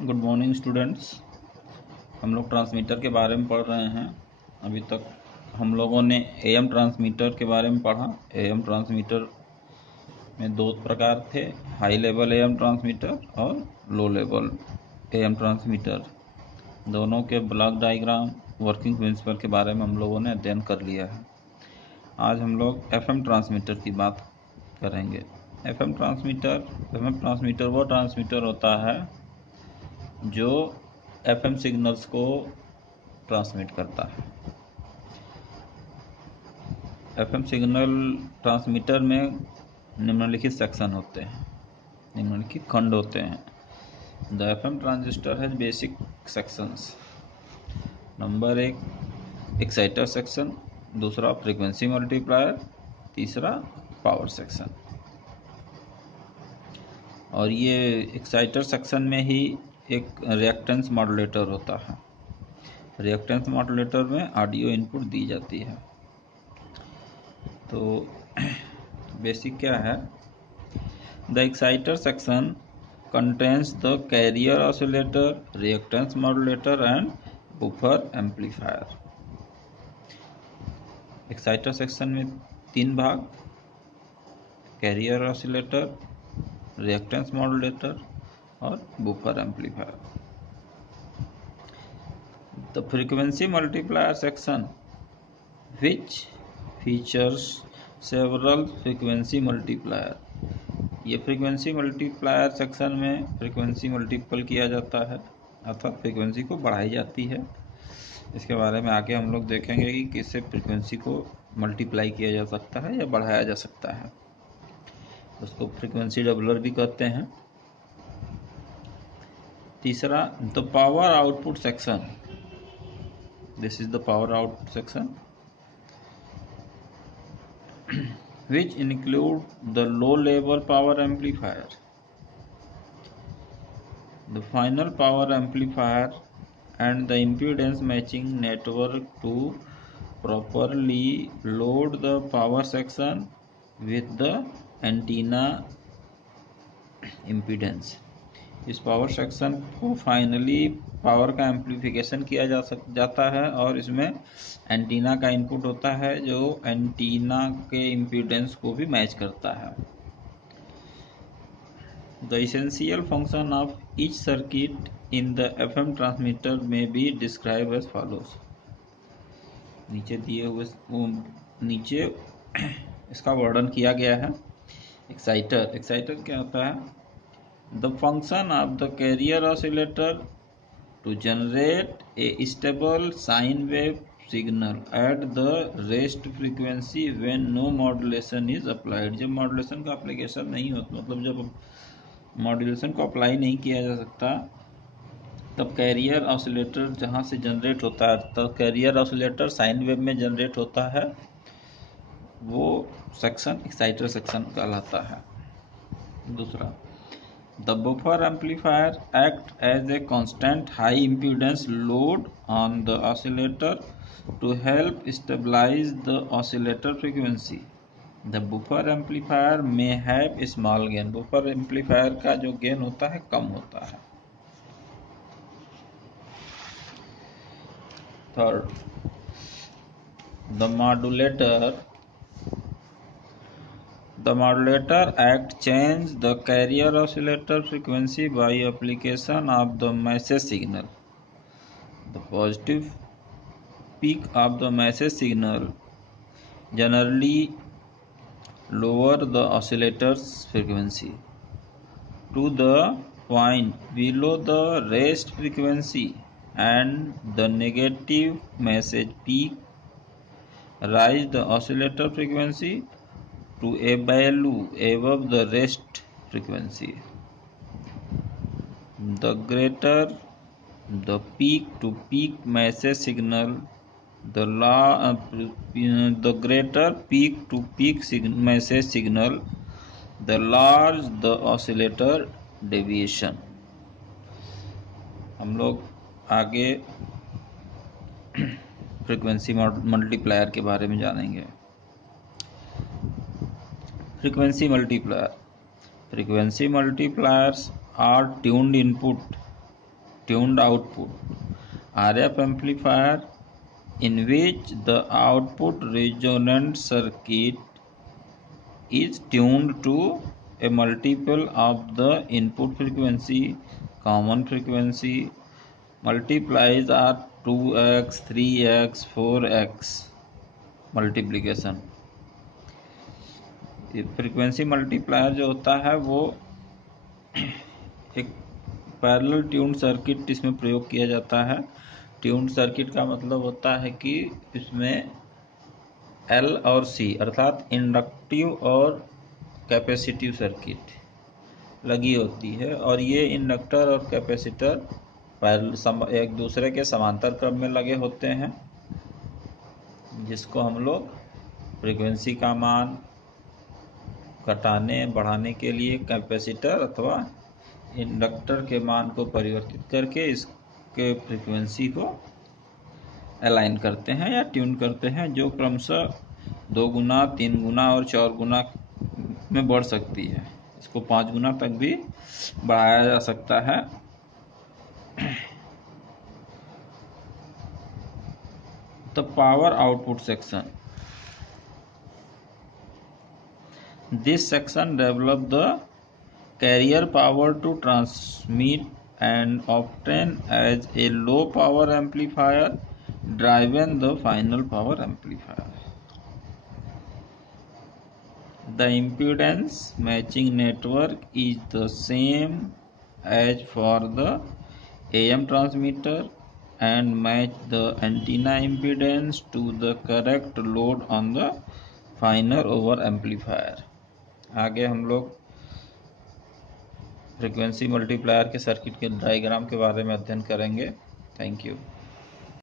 Good morning students. हम लोग transmitter के बारे में पढ़ रहे हैं। अभी तक हम लोगों ने एएम ट्रांसमीटर के बारे में पढ़ा। एएम ट्रांसमीटर में दो प्रकार थे, हाई लेवल एएम ट्रांसमीटर और लो लेवल एएम ट्रांसमीटर। दोनों के ब्लॉक डायग्राम, वर्किंग प्रिंसिपल के बारे में हम लोगों ने अध्ययन कर लिया है। आज हम लोग एफएम ट्रांसमीटर की बात करेंगे। एफएम ट्रांसमीटर वो ट्रांसमीटर होता है जो एफएम सिग्नल्स को ट्रांसमिट करता है। एफएम सिग्नल ट्रांसमीटर में निम्नलिखित सेक्शन होते हैं, निम्नलिखित खंड होते हैं। The FM transistor has basic sections. Number 1 exciter section, दूसरा फ्रीक्वेंसी मल्टीप्लायर, तीसरा पावर सेक्शन। और ये एक्साइटर सेक्शन में ही एक रिएक्टेंस मॉड्यूलेटर होता है। रिएक्टेंस मॉड्यूलेटर में ऑडियो इनपुट दी जाती है। तो बेसिक क्या है? The exciter section contains the carrier oscillator, reactance modulator and buffer amplifier. Exciter section में 3 भाग, कैरियर ऑसिलेटर, रिएक्टेंस मॉड्यूलेटर और buffer amplifier. The frequency multiplier section, which features several frequency multiplier। ये फ्रीक्वेंसी मल्टीप्लायर सेक्शन में frequency multiple किया जाता है, अर्थात frequency को बढ़ाई जाती है। इसके बारे में आगे हम लोग देखेंगे कि किससे फ्रीक्वेंसी को मल्टीप्लाई किया जा सकता है या बढ़ाया जा सकता है। उसको फ्रीक्वेंसी डबलर भी कहते हैं। तीसरा, the power output section. This is the power out section, which include the low level power amplifier, the final power amplifier and the impedance matching network to properly load the power section with the antenna impedance। इस power section को finally power का amplification किया जाता है और इसमें antenna का input होता है जो एंटीना के इम्पीडेंस को भी मैच करता है। The essential function of each circuit in the FM transmitter में बी डिस्क्राइब एज फॉलोज। नीचे इसका वर्णन किया गया है। एक्साइटर क्या होता है? The function of the carrier oscillator to generate a stable sine wave signal at the rest frequency when no modulation is applied। जब मॉड्यूलेशन का एप्लीकेशन नहीं होता, मतलब जब मॉड्यूलेशन को अप्लाई नहीं किया जा सकता, तब कैरियर ऑसिलेटर जहाँ से जनरेट होता है, तब कैरियर ऑसिलेटर साइन वेव में जनरेट होता है। वो सेक्शन एक्साइटर सेक्शन कहलाता है। दूसरा, the buffer amplifier acts as a constant high impedance load on the oscillator to help stabilize the oscillator frequency। The buffer amplifier may have small gain। buffer amplifier का जो gain होता है कम होता है। Third, the modulator act change the carrier oscillator frequency by application of the message signal। The positive peak of the message signal generally lower the oscillator's frequency to the point below the rest frequency, and the negative message peak rise the oscillator frequency to a value above the rest frequency। The greater the peak to peak message signal, the greater peak to peak message signal, the large the oscillator deviation। हम लोग आगे frequency multiplier के बारे में जानेंगे। Frequency multipliers are tuned input tuned output. RF amplifier in which the output resonant circuit is tuned to a multiple of the input frequency. Common frequency multiplies are 2x, 3x, 4x multiplication. Frequency multiplier जो होता है वो एक parallel tuned circuit इसमें प्रयोग किया जाता है. ट्यून्ड सर्किट का मतलब होता है कि इसमें L और C अर्थात इंडक्टिव और कैपेसिटिव सर्किट लगी होती है, और ये इंडक्टर और कैपेसिटर एक दूसरे के समांतर क्रम में लगे होते हैं, जिसको हम लोग फ्रीक्वेंसी का मान घटाने बढ़ाने के लिए कैपेसिटर अथवा इंडक्टर के मान को परिवर्तित करके इसके फ्रीक्वेंसी को अलाइन करते हैं या ट्यून करते हैं, जो क्रमशः 2 गुना, 3 गुना और 4 गुना में बढ़ सकती है. इसको 5 गुना तक भी बढ़ाया जा सकता है. The power output section. This section develops the carrier power to transmit and often as a low power amplifier driven the final power amplifier. The impedance matching network is the same as for the AM transmitter and match the antenna impedance to the correct load on the finer over amplifier. आगे हम लोग frequency multiplier के circuit के diagram के बारे में अध्ययन करेंगे. Thank you.